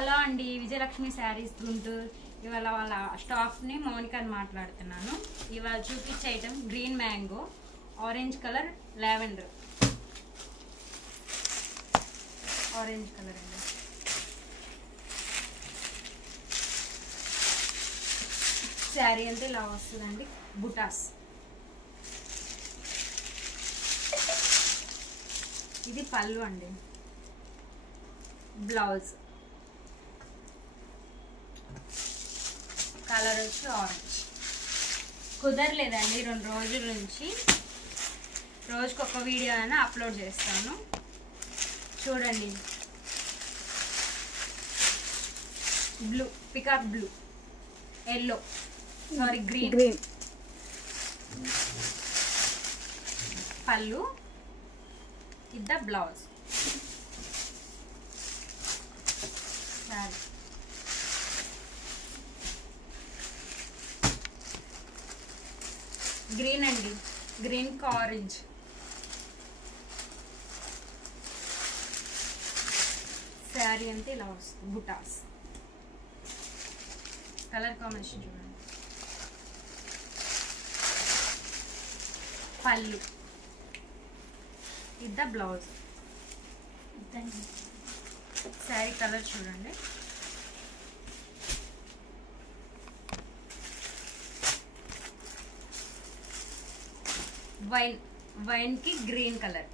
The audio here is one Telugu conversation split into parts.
హలో అండి, విజయలక్ష్మి శారీస్ గుంటూరు. ఇవాళ వాళ్ళ స్టాఫ్ని మౌనికాని మాట్లాడుతున్నాను. ఇవాళ చూపించే item green mango, orange colour, lavender. Orange colour అండి. శారీ అంతా ఇలా వస్తుందండి. బుటాస్. ఇది పళ్ళు అండి. బ్లౌజ్ కలర్ వచ్చి ఆరెంజ్. కుదరలేదండి 2 రోజుల నుంచి. రోజుకి ఒక వీడియో అయినా అప్లోడ్ చేస్తాను. చూడండి, blue, peacock blue, yellow, sorry green పళ్ళు. ఇది బ్లౌజ్. సారీ గ్రీన్ అండి, గ్రీన్ కి ఆరెంజ్. శారీ అంతా ఇలా వస్తుంది. బుటాస్ కలర్ కాంబినేషన్ చూడండి. పళ్ళు. ఇది బ్లౌజ్. శారీ కలర్ చూడండి. వైన్ కి గ్రీన్ కలర్.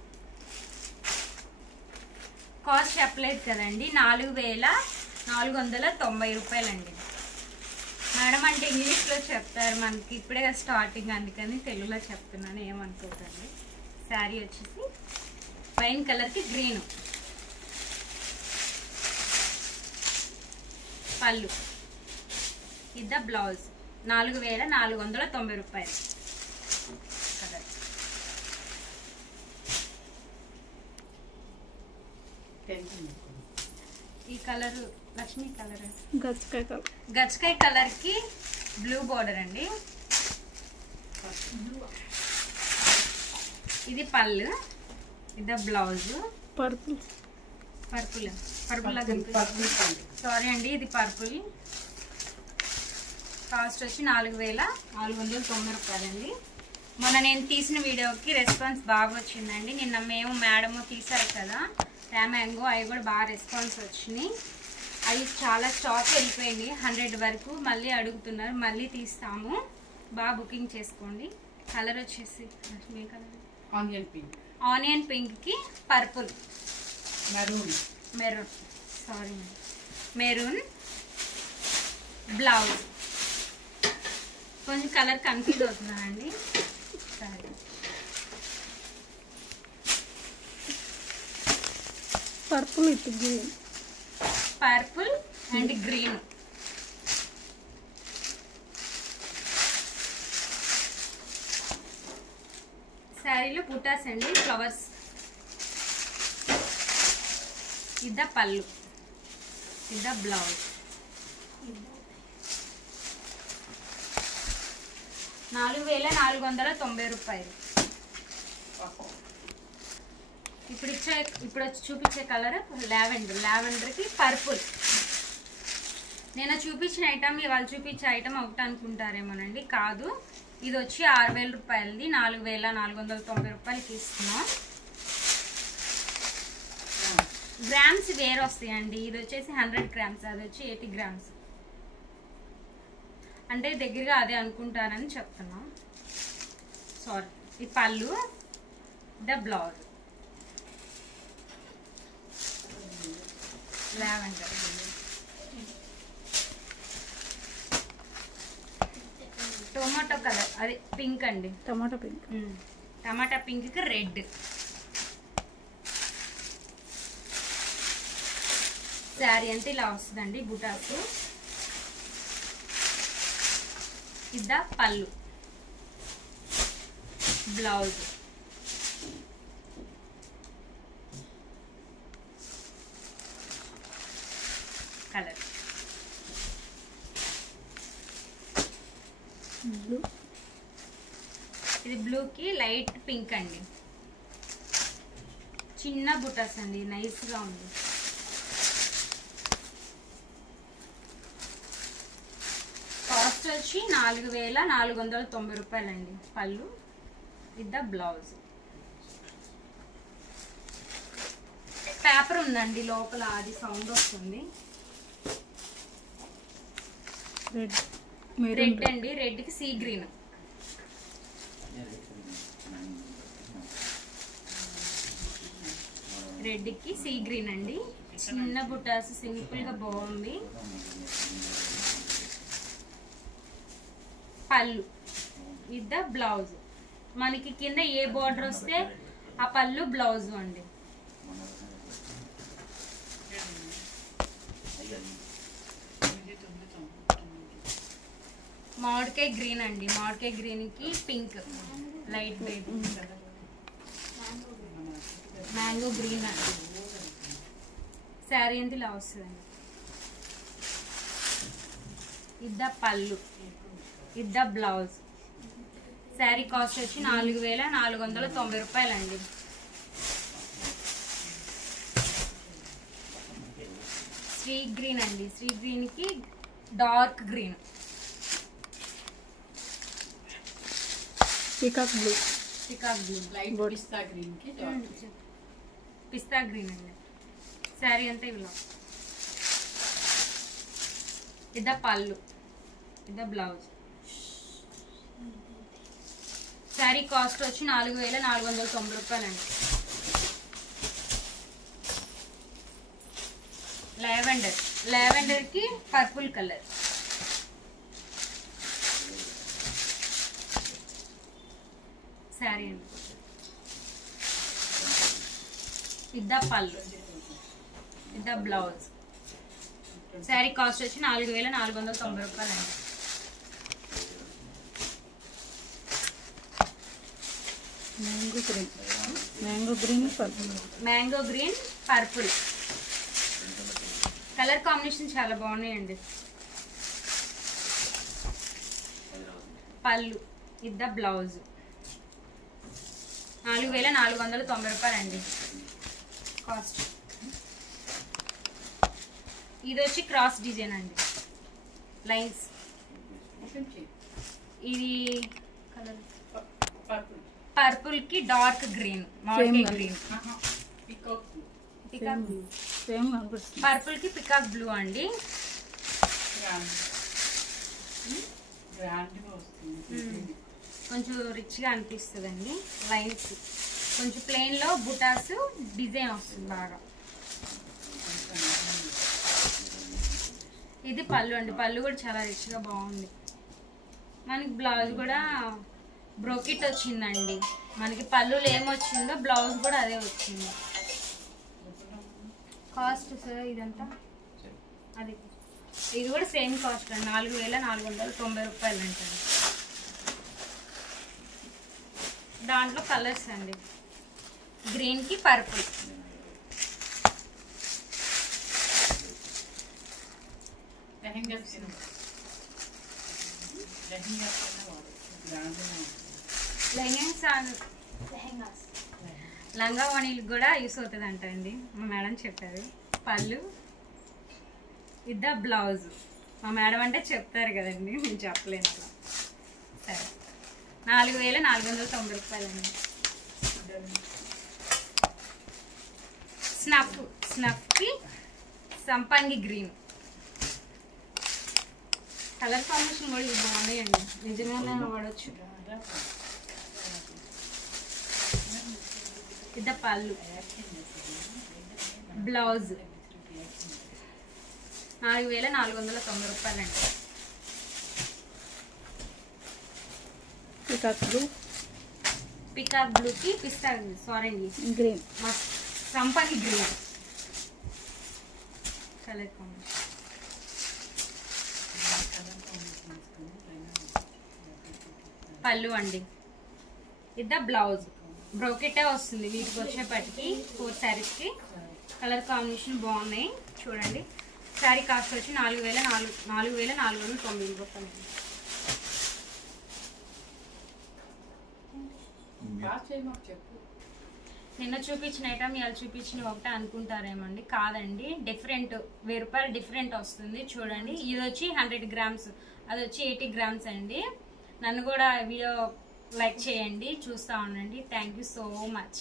కాస్ట్ చెప్పలేదు కదండి, 4490 రూపాయలండి. మేడం అంటే ఇంగ్లీష్లో చెప్తారు, మనకి ఇప్పుడే స్టార్టింగ్, అందుకని తెలుగులో చెప్తున్నాను, ఏమనుకోకండి. శారీ వచ్చేసి వైన్ కలర్కి గ్రీన్. పళ్ళు. ఇది బ్లౌజ్. 4490 రూపాయలు. కలర్ ఈ కలర్ లక్ష్మీ కలర్, గచ్చకాయ కలర్ కి బ్లూ బోర్డర్ అండి. ఇది పళ్ళు. ఇది బ్లౌజ్. పర్పుల్ సారీ అండి, ఇది పర్పుల్. కాస్ట్ వచ్చి 4490 రూపాయలండి. మొన్న నేను తీసిన వీడియోకి రెస్పాన్స్ బాగా వచ్చిందండి. నిన్న మేము మేడము తీసారు కదా మ్యాంగో, అవి కూడా బాగా రెస్పాన్స్ వచ్చినాయి. అవి చాలా స్టాక్ వెళ్ళిపోయింది, 100 వరకు. మళ్ళీ అడుగుతున్నారు, మళ్ళీ తీస్తాము, బాగా బుకింగ్ చేసుకోండి. కలర్ వచ్చేసి ఆనియన్ పింక్ కి పర్పుల్, మెరూన్ బ్లౌజ్. కొంచెం కలర్ కన్ఫ్యూజ్ అవుతున్నానండి. సరే, purple with green, purple and green. శారీలో బుటాస్ అండి, ఫ్లవర్స్. ఇద్ద పళ్ళు, ఇద్ద బ్లౌజ్. 4490 రూపాయలు. ఇప్పుడు చూపించే కలర్ లావెండర్కి పర్పుల్. నేను చూపించిన ఐటమ్ ఇవాళ చూపించే ఐటమ్ ఒకటి అనుకుంటారేమోనండి, కాదు. ఇది వచ్చి 6000 రూపాయలది, 4490 రూపాయలకి ఇస్తున్నాం. గ్రామ్స్ వేరు వస్తాయండి. ఇది వచ్చేసి 100 గ్రామ్స్, అది వచ్చి 80 గ్రామ్స్. అంటే దగ్గరగా అదే అనుకుంటారని చెప్తున్నాం. సారీ. ఈ పళ్ళు, the blouse. Lavender. Tomato colour, అదే పింక్ అండి. టమాటా పింక్ కి రెడ్. శారీ అంతా ఇలా వస్తుందండి. బుటాస్. ఇద్ద పళ్ళు, బ్లౌజ్. Colour blue. ఇది బ్లూకి లైట్ పింక్ అండి. చిన్న బుటాస్ అండి, నైస్గా ఉంది. వచ్చి 4490 రూపాయలండి. పళ్ళు విత్ ద బ్లౌజ్. పేపర్ ఉందండి లోపల, అది సౌండ్ వస్తుంది. రెడ్ అండి, రెడ్కి సీ గ్రీన్. రెడ్కి సీ గ్రీన్ అండి. చిన్న బుటాస్, సింపుల్ గా బాగుంది. పళ్ళు విత్ ద బ్లౌజ్. మనకి కింద ఏ బార్డర్ వస్తే ఆ పళ్ళు బ్లౌజ్ అండి. మామిడికాయ గ్రీన్ అండి. మామిడికాయ గ్రీన్ కి pink, light baby mango green అండి. శారీ అంతా ఇలా వస్తుందండి. ఇద్ద పళ్ళు, ఇద్ద బ్లౌజ్. శారీ కాస్ట్ వచ్చి 4490 రూపాయలండి. స్వీ గ్రీన్ అండి. స్వీ గ్రీన్ కి dark green. Peacock blue. Peacock blue, light పిస్తా గ్రీన్ కి పిస్తా గ్రీన్ అండి. శారీ అంతా ఇలా. ఇద్ద పళ్ళు, ఇద్ద బ్లౌజ్. శారీ కాస్ట్ వచ్చి 4490 రూపాయలండి. లావెండర్, లావెండర్ కి పర్పుల్ కలర్. శారీ అండి. ఇద్ద పళ్ళు, ఇద్ద బ్లౌజ్. శారీ కాస్ట్ వచ్చి 4490 రూపాయలండి. Mango green. Mango green purple. Mango green purple colour combination చాలా బాగున్నాయండి. పళ్ళు ఇద్ద బ్లౌజ్. 4490 రూపాయలండి కాస్ట్. ఇది వచ్చి క్రాస్ డిజైన్ అండి, లైన్స్. ఇది కలర్ పర్పుల్ కి డార్క్ గ్రీన్, మామిడికాయ గ్రీన్. పర్పుల్ కి పికాక్ బ్లూ అండి. కొంచెం రిచ్ గా అనిపిస్తుంది అండి. లైన్స్ కొంచెం ప్లెయిన్ లో బుటాస్ డిజైన్ వస్తుంది బాగా. ఇది పళ్ళు అండి. పళ్ళు కూడా చాలా రిచ్ గా బాగుంది. మనకి బ్లౌజ్ కూడా బ్రోకెట్ వచ్చిందండి. మనకి పళ్ళులో ఏమొచ్చిందో బ్లౌజ్ కూడా అదే వచ్చింది. కాస్ట్ సార్ ఇదంతా అది, ఇది కూడా సేమ్ కాస్ట్ అండి. 4490 రూపాయలు అంటారు. దాంట్లో కలర్స్ అండి, గ్రీన్ కి పర్పుల్. లంగా ఓణీలకు కూడా యూస్ అవుతుంది అంటండి, మా మేడం చెప్పారు. పళ్ళు ఇద్ద బ్లౌజ్. మా మేడం అంటే చెప్తారు కదండి, నేను చెప్పలేను అలా. సరే 4490 రూపాయలండి. స్నఫ్, స్నఫ్ కి సంపంగి గ్రీన్. కలర్ కాంబినేషన్ కూడా ఇది బాగున్నాయండి, నిజంగానే వాడచ్చు. ఇద్ద పళ్ళు, బ్లౌజ్. 4490 రూపాయలండి. Peacock blue. పికాక్ బ్లూ కి పిస్తా సారీ గ్రీన్, సంపంగి గ్రీన్ కలర్ కాంబినేషన్. పళ్ళు అండి, ఇద్ద బ్లౌజ్. బ్రోకెటే వస్తుంది వీటికి వచ్చేపటికి 4 శారీస్ కి. కలర్ కాంబినేషన్ బాగున్నాయి చూడండి. శారీ కాస్ట్ వచ్చి 4490 రూపాయలు. నిన్న చూపించిన ఐటమ్ ఇవాళ చూపించిన ఒకటే అనుకుంటారేమండి, కాదండి. డిఫరెంట్ 1000 రూపాయలు డిఫరెంట్ వస్తుంది. చూడండి, ఇది వచ్చి 100 గ్రామ్స్, అది వచ్చి 80 గ్రామ్స్ అండి. నన్ను కూడా వీడియో లైక్ చేయండి, చూస్తూ ఉండండి. Thank you so much.